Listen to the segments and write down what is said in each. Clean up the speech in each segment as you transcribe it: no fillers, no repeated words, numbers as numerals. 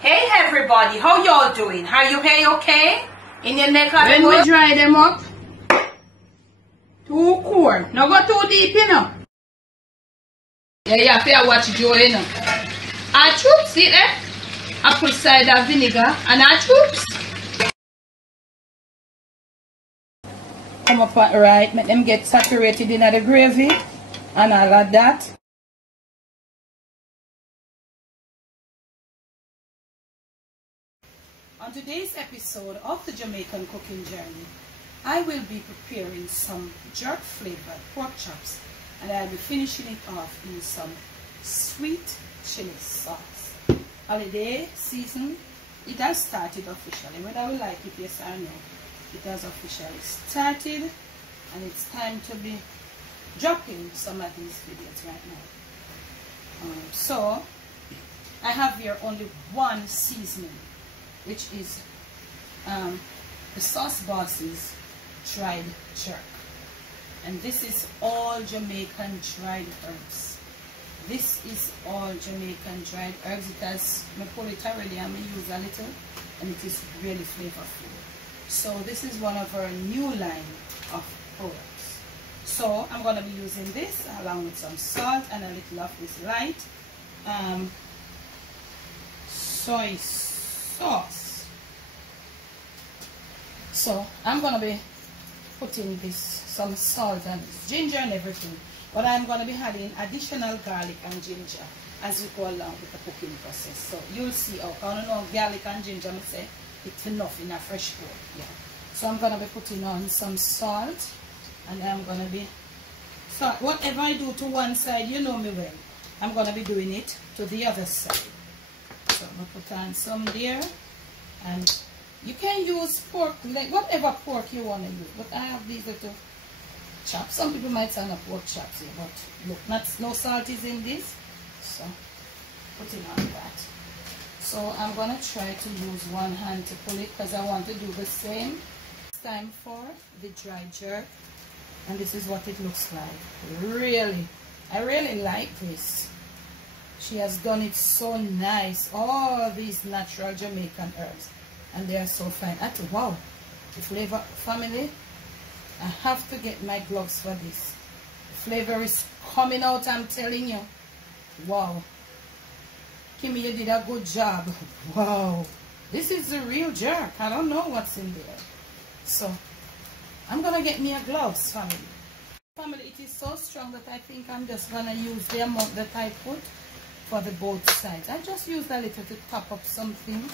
Hey everybody, how y'all doing? Are you okay? In your neck of the When we dry them up, too cold. Now go too deep, you know. Yeah, you have to watch Joe, you know. Our troops, see there? Apple cider vinegar and our troops. Come up right, make them get saturated in the gravy and all of that. On today's episode of the Jamaican Cooking Journey, I will be preparing some jerk flavored pork chops, and I'll be finishing it off in some sweet chili sauce. Holiday season, it has started officially. Whether we like it, yes or no, it has officially started, and it's time to be dropping some of these videos right now. So, I have here only one seasoning, which is the Sauce Boss's dried jerk. And this is all Jamaican dried herbs. This is all Jamaican dried herbs. It has, I pull it already, I'm going to use a little, and it is really flavorful. So this is one of our new line of products. So I'm going to be using this along with some salt and a little of this light soy sauce. So I'm going to be putting this, some salt and ginger and everything, but I'm going to be adding additional garlic and ginger as we go along with the cooking process. So you'll see how, I don't know, garlic and ginger, I say it's enough in a fresh bowl. Yeah. So I'm going to be putting on some salt, and I'm going to be, so whatever I do to one side, you know me well, I'm going to be doing it to the other side. So I'm going to put on some there, and you can use pork, like whatever pork you want to use, but I have these little chops. Some people might say not pork chops here, but look, no salt is in this, so putting on that. So I'm going to try to use one hand to pull it because I want to do the same. It's time for the dry jerk, and this is what it looks like. Really, I really like this. She has done it so nice. All these natural Jamaican herbs, and they are so fine. Wow, the flavor, family, I have to get my gloves for this. The flavor is coming out, I'm telling you. Wow, Kimmy, you did a good job. Wow, this is the real jerk. I don't know what's in there. So I'm gonna get me a gloves, family. Family, it is so strong that I think I'm just gonna use the amount that I put for the both sides. I just used a little to top up something,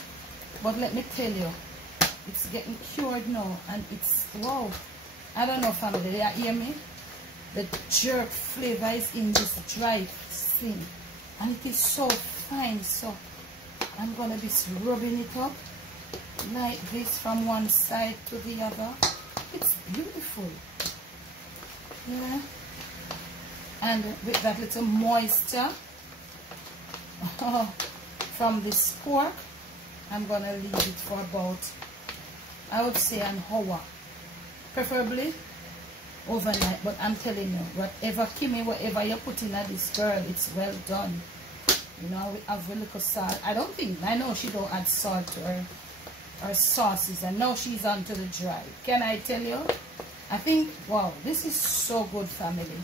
but let me tell you, it's getting cured now, and it's, wow, I don't know, family, do you hear me? The jerk flavor is in this dry thing, and it is so fine. So I'm gonna be rubbing it up like this from one side to the other. It's beautiful, yeah. And with that little moisture from this pork, I'm gonna leave it for about, I would say, an hour, preferably overnight. But I'm telling you, whatever, Kimmy, whatever you put in at this girl, it's well done. You know, we have a little salt. I know she don't add salt to her sauces, and now she's on to the dry. Can I tell you? I think, wow, this is so good, family.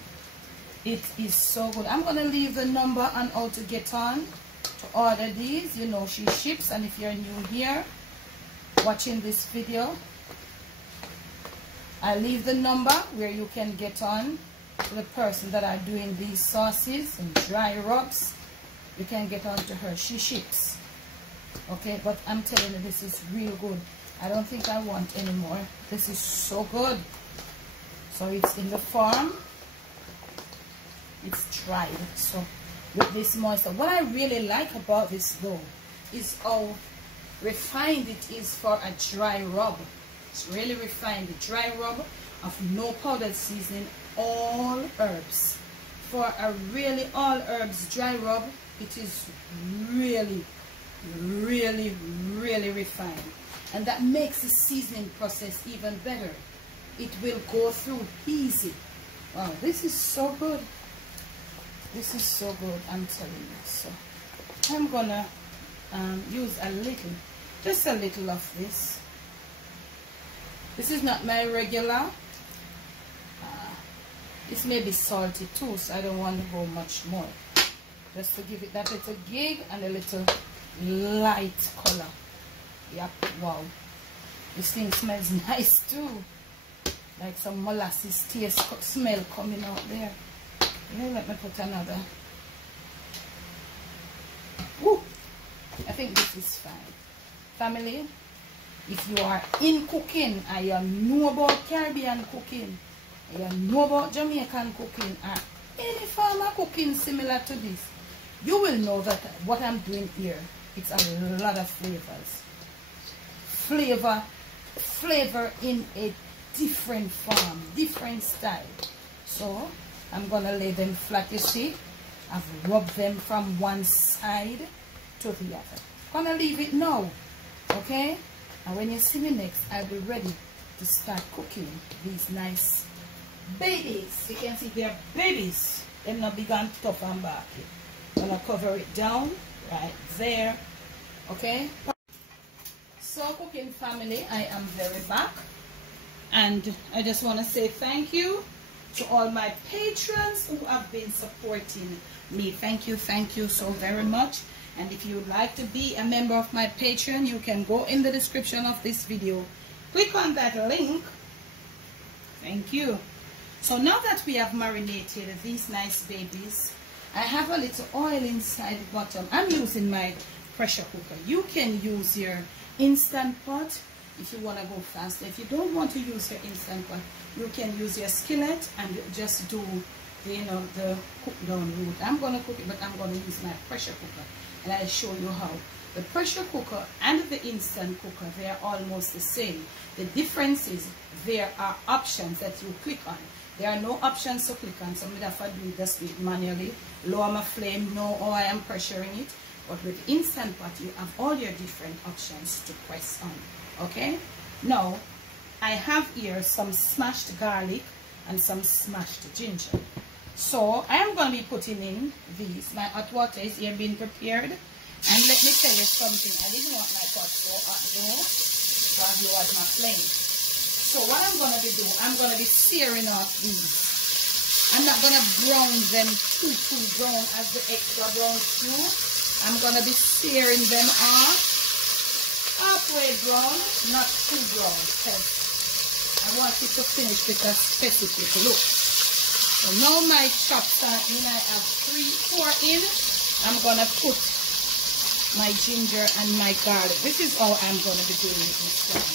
It is so good. I'm gonna leave the number on how to get on to order these. You know, she ships, and if you're new here watching this video, I'll leave the number where you can get on to the person that are doing these sauces and dry rubs. You can get on to her. She ships. Okay, but I'm telling you, this is real good. I don't think I want any more. This is so good. So it's in the farm. It's dried. So with this moisture, what I really like about this though is how refined it is for a dry rub. It's really refined. The dry rub of no powdered seasoning, all herbs. For a really all herbs dry rub, it is really, really, really refined. And that makes the seasoning process even better. It will go through easy. Wow, this is so good. This is so good, I'm telling you. So I'm gonna use a little, just a little of this. This is not my regular. This may be salty too, so I don't want to go much more. Just to give it that little gig and a little light color. Yep, wow. This thing smells nice too. Like some molasses taste smell coming out there. Let me put another. Woo! I think this is fine. Family, if you are in cooking and you know about Caribbean cooking, and you know about Jamaican cooking, or any form of cooking similar to this, you will know that what I'm doing here, it's a lot of flavors. Flavor in a different form, different style. So I'm gonna lay them flat. You see, I've rubbed them from one side to the other. Gonna leave it now, okay? And when you see me next, I'll be ready to start cooking these nice babies. You can see they're babies. They're not big and tough and barky. Gonna cover it down right there, okay? So cooking family, I am very back, and I just want to say thank you to all my patrons who have been supporting me. Thank you so very much. And if you would like to be a member of my Patreon, you can go in the description of this video, click on that link. Thank you. So now that we have marinated these nice babies, I have a little oil inside the bottom. I'm using my pressure cooker. You can use your instant pot if you want to go faster. If you don't want to use your instant pot, you can use your skillet and just do the, you know, the cook down route. I'm going to cook it, but I'm going to use my pressure cooker, and I'll show you how. The pressure cooker and the instant cooker, they are almost the same. The difference is there are options that you click on. There are no options to click on, so I'm going to do just it manually. Lower my flame, know how I am pressuring it. But with Instant Pot, you have all your different options to press on. Okay? Now, I have here some smashed garlic and some smashed ginger. So, I am going to be putting in these. My hot water is here being prepared. And let me tell you something. I didn't want my pot to go hot though, so I've lowered my flame. So, what I'm going to be doing, I'm going to be searing off these. I'm not going to brown them too brown as the extra brown stew. I'm going to be searing them off halfway brown, not too brown, because I want it to finish with a specific look. So now my chops are in. I have 3-4 in. I'm going to put my ginger and my garlic. This is how I'm going to be doing it this time.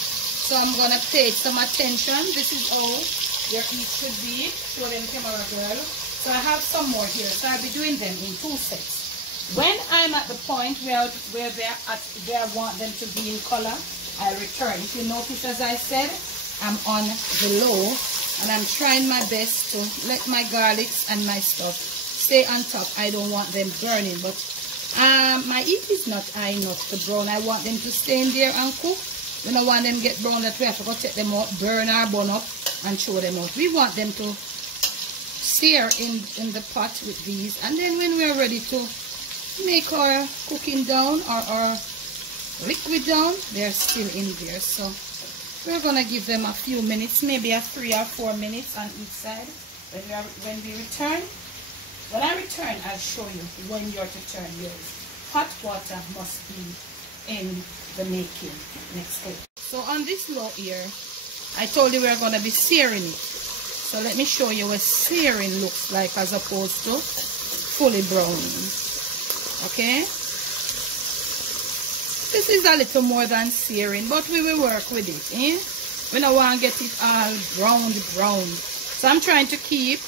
So I'm going to pay some attention. This is how your eat should be. Show them, camera girl. So I have some more here. So I'll be doing them in 2 sets. When I'm at the point where I want them to be in color, I return. If you notice, as I said, I'm on the low, and I'm trying my best to let my garlics and my stuff stay on top. I don't want them burning, but my heat is not high enough to brown. I want them to stay in there and cook. We don't want them get brown that we have to go take them out, burn or burn up, and throw them out. We want them to sear in the pot with these, and then when we're ready to make our cooking down or our liquid down, they're still in there. So we're gonna give them a few minutes, maybe a 3 or 4 minutes on each side. When we return, when I return, I'll show you when you're to turn yours. Hot water must be in the making. Next step. So on this low here, I told you we're gonna be searing it. So let me show you what searing looks like as opposed to fully browning. Okay, this is a little more than searing, but we will work with it. We don't want to get it all brown. So I'm trying to keep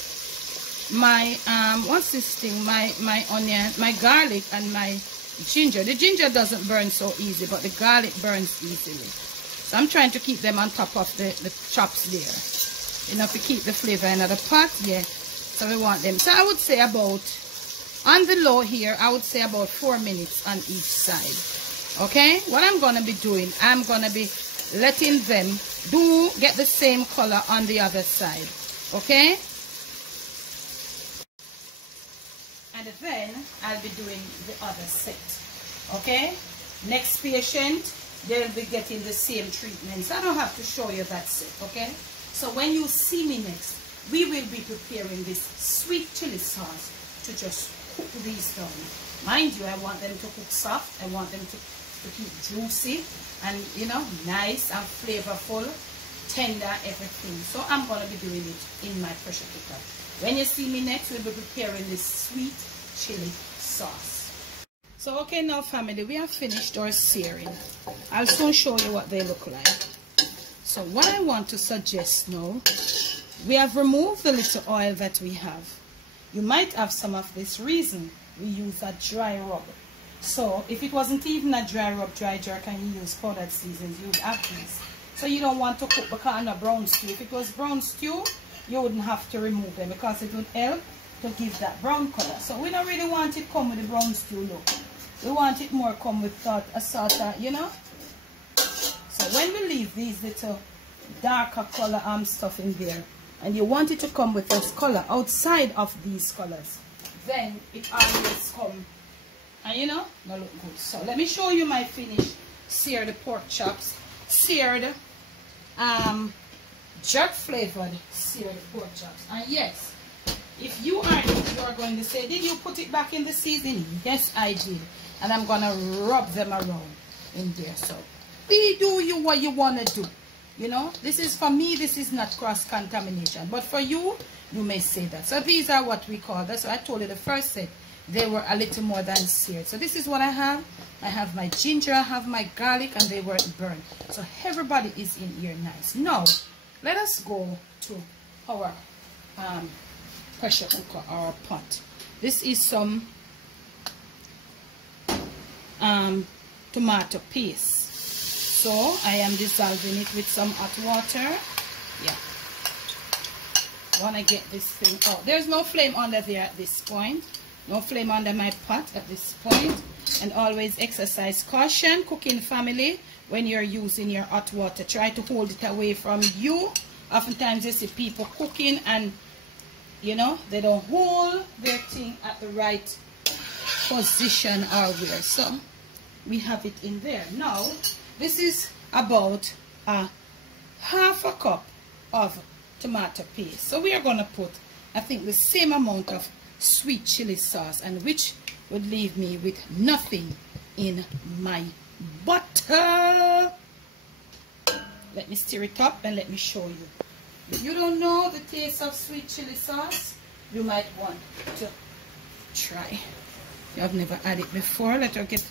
my what's this thing? My onion, my garlic, and my ginger. The ginger doesn't burn so easy, but the garlic burns easily. So I'm trying to keep them on top of the chops there. Enough to keep the flavor in the pot. Yeah. So we want them. So I would say about, on the low here, I would say about 4 minutes on each side. Okay, what I'm going to be doing, I'm going to be letting them get the same color on the other side. Okay, and then I'll be doing the other set. Okay, Next patient, they'll be getting the same treatment. So I don't have to show you that set, okay? So when you see me next, we will be preparing this sweet chili sauce to just cook these down. Mind you, I want them to cook soft. I want them to keep juicy and, you know, nice and flavorful, tender, everything. So I'm going to be doing it in my pressure cooker. When you see me next, we'll be preparing this sweet chili sauce. So, okay, now family, we have finished our searing. I'll soon show you what they look like. So what I want to suggest now, we have removed the little oil that we have. You might have some of this reason we use a dry rub. So if it wasn't even a dry rub, dry jerk, and you use powdered seasons, you would have these. So you don't want to cook the kind of brown stew. If it was brown stew, you wouldn't have to remove them because it would help to give that brown color. So we don't really want it come with the brown stew look. We want it more come with a sort of, you know. So when we leave these little darker color stuff in there, and you want it to come with this color outside of these colors, then it always come, and you know, not look good. So let me show you my finished seared pork chops, seared jerk flavored seared pork chops. And yes, if you are going to say, did you put it back in the seasoning? Yes, I did. And I'm gonna rub them around in there. So be do you what you want to do. You know, this is for me, this is not cross-contamination, but for you, you may say that. So these are what we call, that's what I told you the first set, they were a little more than seared. So this is what I have. I have my ginger, I have my garlic, and they weren't burned. So everybody is in here nice. Now, let us go to our pressure cooker, our pot. This is some tomato paste. So I am dissolving it with some hot water. Yeah. I want to get this thing out. There's no flame under there at this point. No flame under my pot at this point. And always exercise caution, cooking family, when you're using your hot water. Try to hold it away from you. Oftentimes you see people cooking and, you know, they don't hold their thing at the right position or where. So we have it in there. Now, this is about half a cup of tomato paste. So we are going to put, I think, the same amount of sweet chili sauce, and which would leave me with nothing in my butter. Let me stir it up and let me show you. If you don't know the taste of sweet chili sauce, you might want to try. You have never had it before. Let her get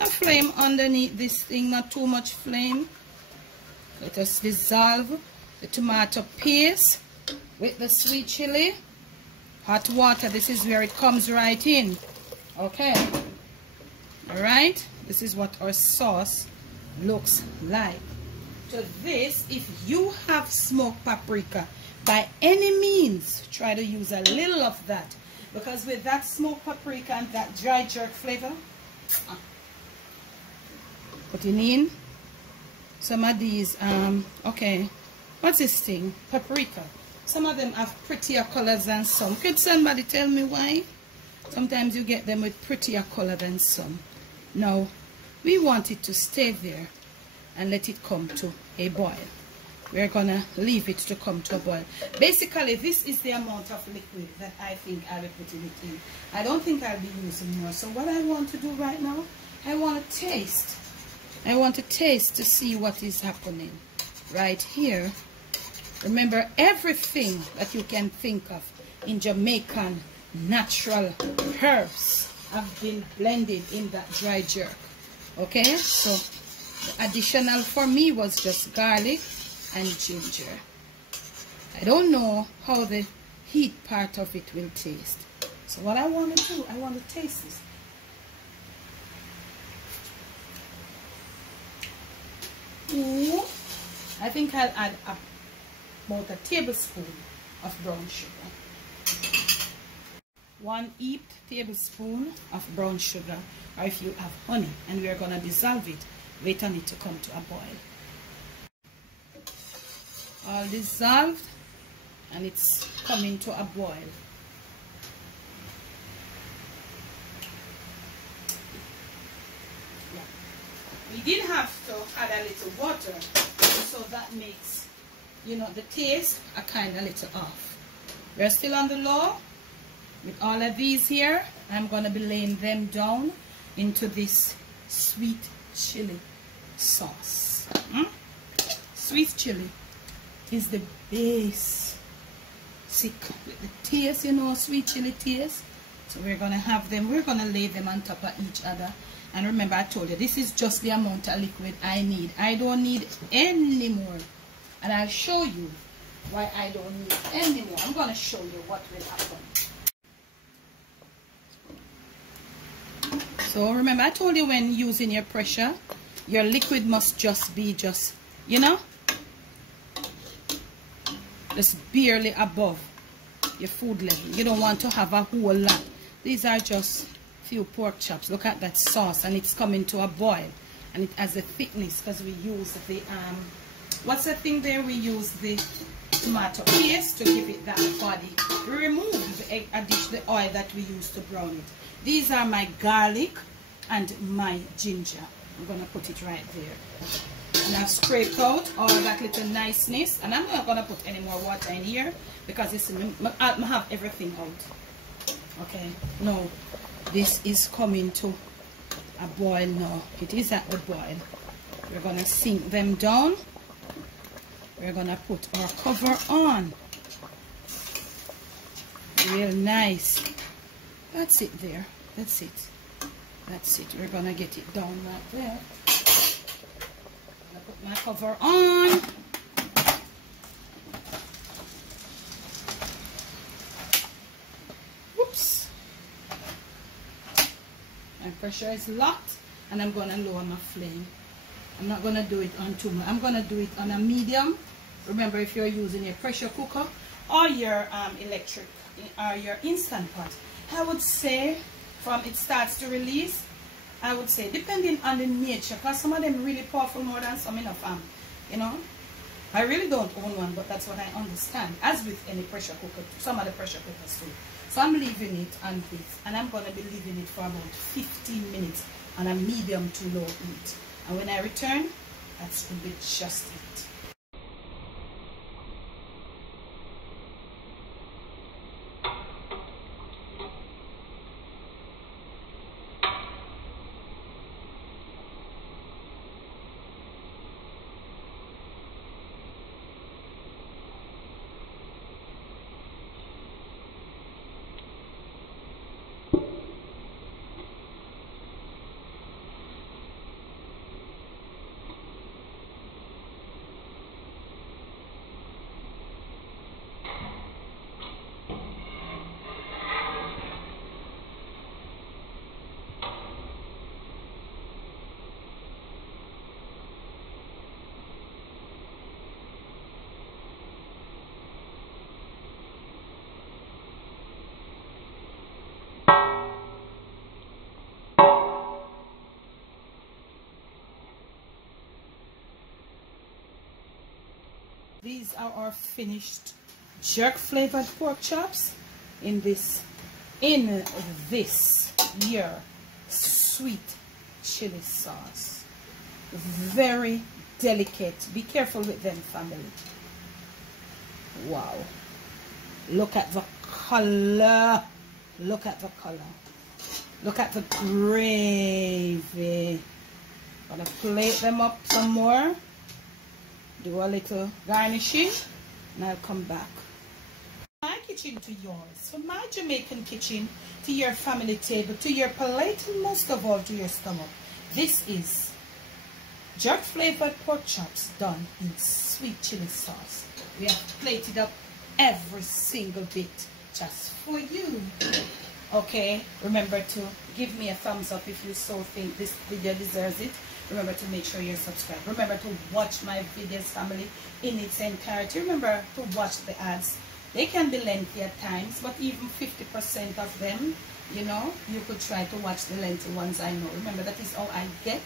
a flame underneath this thing, not too much flame. Let us dissolve the tomato paste with the sweet chili. Hot water, this is where it comes right in. Okay. Alright, this is what our sauce looks like. So this, if you have smoked paprika, by any means, try to use a little of that. Because with that smoked paprika and that dry jerk flavor, putting in some of these, okay, what's this thing? Paprika. Some of them have prettier colors than some. Could somebody tell me why? Sometimes you get them with prettier color than some. Now, we want it to stay there and let it come to a boil. We're gonna leave it to come to a boil. Basically, this is the amount of liquid that I think I'll be putting it in. I don't think I'll be using more. So what I want to do right now, I want to taste. I want to taste to see what is happening right here. Remember, everything that you can think of in Jamaican natural herbs have been blended in that dry jerk. Okay, so the additional for me was just garlic and ginger. I don't know how the heat part of it will taste. So what I want to do, I want to taste this. Ooh, I think I'll add about a tablespoon of brown sugar. 1 heaped tablespoon of brown sugar, or if you have honey, and we are going to dissolve it. Wait on it to come to a boil. All dissolved, and it's coming to a boil. Yeah. did have to add a little water, so that makes, you know, the taste a kind of little off. We're still on the low with all of these here. I'm going to be laying them down into this sweet chili sauce. Sweet chili is the base. Sick with the taste, you know, sweet chili taste. So we're going to have them, we're going to lay them on top of each other. And remember, I told you, this is just the amount of liquid I need. I don't need any more. And I'll show you why I don't need any more. I'm going to show you what will happen. So remember, I told you when using your pressure, your liquid must just be you know, just barely above your food level. You don't want to have a whole lot. These are just few pork chops. Look at that sauce, and it's coming to a boil, and it has a thickness because we use the what's the thing there? We use the tomato paste to give it that body. We remove the oil that we use to brown it. These are my garlic and my ginger. I'm gonna put it right there, and I've scraped out all that little niceness, and I'm not gonna put any more water in here because I have everything out. Okay, no, this is coming to a boil now. It is at the boil. We're gonna sink them down. We're gonna put our cover on. Real nice. That's it there. That's it. That's it. We're gonna get it down right there. I'm gonna put my cover on. Whoops. My pressure is locked, and I'm gonna lower my flame. I'm not gonna do it on too much. I'm gonna do it on a medium. Remember, if you're using your pressure cooker or your electric or your instant pot, I would say from it starts to release, I would say depending on the nature, because some of them really powerful more than some enough you know. I really don't own one, but that's what I understand. As with any pressure cooker, some of the pressure cookers too. So I'm leaving it on this, and I'm going to be leaving it for about 15 minutes on a medium to low heat. And when I return, that's going to be just it. These are our finished jerk flavored pork chops in this here sweet chili sauce. Very delicate. Be careful with them, family. Wow. Look at the color. Look at the color. Look at the gravy. Gonna plate them up some more. Do a little garnishing, and I'll come back. My kitchen to yours, from my Jamaican kitchen to your family table, to your plate, and most of all to your stomach. This is jerk flavored pork chops done in sweet chili sauce. We have plated up every single bit just for you. Okay, remember to give me a thumbs up if you so think this video deserves it. Remember to make sure you're subscribed. Remember to watch my videos, family, in its entirety. Remember to watch the ads. They can be lengthy at times, but even 50% of them, you know, you could try to watch the lengthy ones. I know. Remember, that is how I get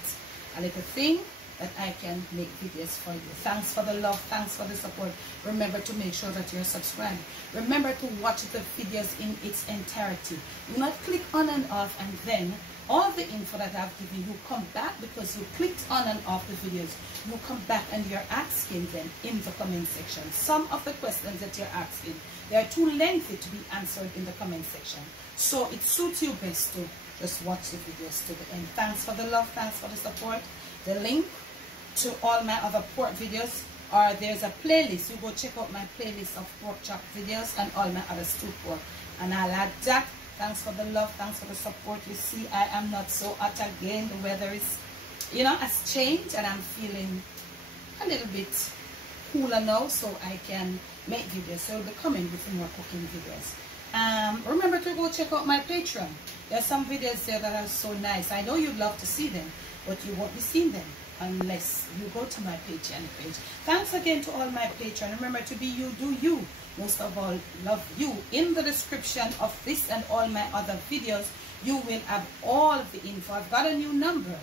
a little thing that I can make videos for you. Thanks for the love. Thanks for the support. Remember to make sure that you're subscribed. Remember to watch the videos in its entirety. Do not click on and off and then all the info that I've given you, come back, because you clicked on and off the videos. You come back and you're asking them in the comment section. Some of the questions that you're asking, they are too lengthy to be answered in the comment section. So it suits you best to just watch the videos to the end. Thanks for the love, thanks for the support. The link to all my other pork videos, or there's a playlist. You go check out my playlist of pork chop videos and all my other stew pork. And I'll add that. Thanks for the love, thanks for the support. You see, I am not so hot again. The weather is, has changed, and I'm feeling a little bit cooler now, so I can make videos. So I'll be coming with more cooking videos. Remember to go check out my Patreon. There's some videos there that are so nice. I know you'd love to see them, but you won't be seeing them unless you go to my Patreon page. Thanks again to all my Patreon. Remember to be you, do you. Most of all, love you. In the description of this and all my other videos, you will have all of the info. I've got a new number.